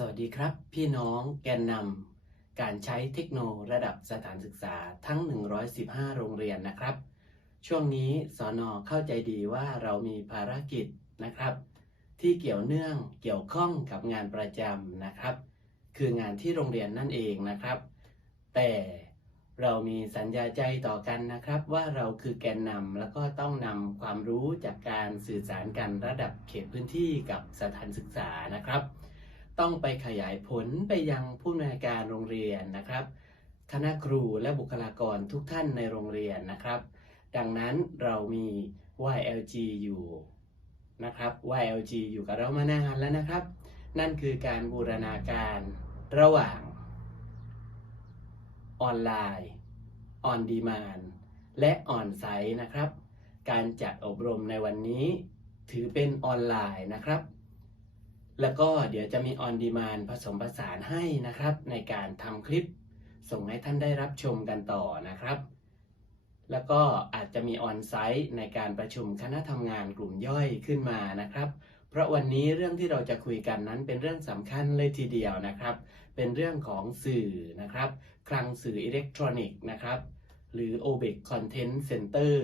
สวัสดีครับ พี่น้องแกนนำการใช้เทคโนโลยีระดับสถานศึกษาทั้ง 115 โรงเรียนนะครับ ช่วงนี้สอนอเข้าใจดีว่าเรามีภารกิจนะครับ ที่เกี่ยวเนื่องเกี่ยวข้องกับงานประจำนะครับ คืองานที่โรงเรียนนั่นเองนะครับ แต่เรามีสัญญาใจต่อกันนะครับ ว่าเราคือแกนนำแล้วก็ต้องนำความรู้จากการสื่อสารกันระดับเขตพื้นที่กับสถานศึกษานะครับ ต้องไปขยายผลไปยังผู้อำนวยการโรงเรียนนะครับ คณะครูและบุคลากรทุกท่านในโรงเรียนนะครับ ดังนั้นเรามี YLG อยู่นะครับ YLG อยู่กับเรามานานแล้วนะครับ นั่นคือการบูรณาการระหว่าง ออนไลน์ออนดีมานและออนไซต์นะครับ การจัดอบรมในวันนี้ถือเป็นออนไลน์นะครับ แล้วก็เดี๋ยวจะมีออนดีมานผสมผสานให้นะครับ ในการทำคลิป ส่งให้ท่านได้รับชมกันต่อนะครับ แล้วก็อาจจะมีออนไซต์ในการประชุมคณะทำงานกลุ่มย่อยขึ้นมานะครับ เพราะวันนี้เรื่องที่เราจะคุยกันนั้นเป็นเรื่องสำคัญเลยทีเดียวนะครับ เป็นเรื่องของสื่อนะครับคลังสื่ออิเล็กทรอนิกส์นะครับหรือ OBEC Content Center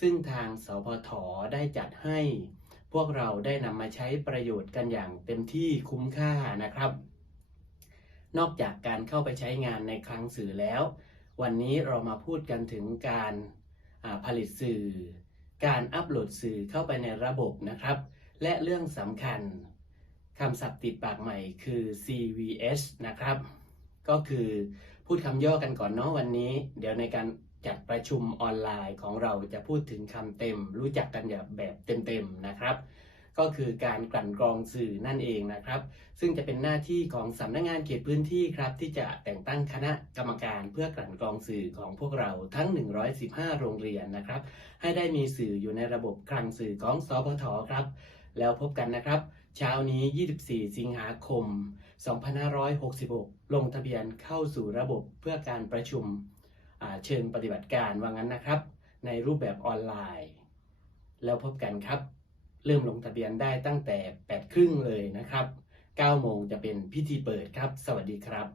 ซึ่งทางสพทได้จัดให้ พวกเราได้นำมาใช้ประโยชน์กันอย่างเต็มที่คุ้มค่านะครับ นอกจากการเข้าไปใช้งานในคลังสื่อแล้ว วันนี้เรามาพูดกันถึงการผลิตสื่อ การอัปโหลดสื่อเข้าไปในระบบนะครับ และเรื่องสำคัญคำศัพท์ติดปากใหม่คือ CVS นะครับ ก็คือพูดคำย่อกันก่อนเนาะวันนี้ เดี๋ยวในการ จัดประชุมออนไลน์ของเราจะพูดถึงคำเต็ม รู้จักกันแบบเต็มๆนะครับ ก็คือการกลั่นกรองสื่อนั่นเองนะครับ ซึ่งจะเป็นหน้าที่ของสำนักงงานเขตพื้นที่ครับที่จะแต่งตั้งคณะกรรมการเพื่อกลั่นกรองสื่อของพวกเราทั้ง 115 โรงเรียนนะครับ ให้ได้มีสื่ออยู่ในระบบคลังสื่อของสพทครับ แล้วพบกันนะครับ เช้านี้ 24 สิงหาคม 2566 ลงทะเบียนเข้าสู่ระบบเพื่อการประชุม เชิงปฏิบัติการว่างั้นนะครับ ในรูปแบบออนไลน์ แล้วพบกันครับ เริ่มลงทะเบียนได้ตั้งแต่8ครึ่งเลยนะครับ9โมงจะเป็นพิธีเปิดครับ สวัสดีครับ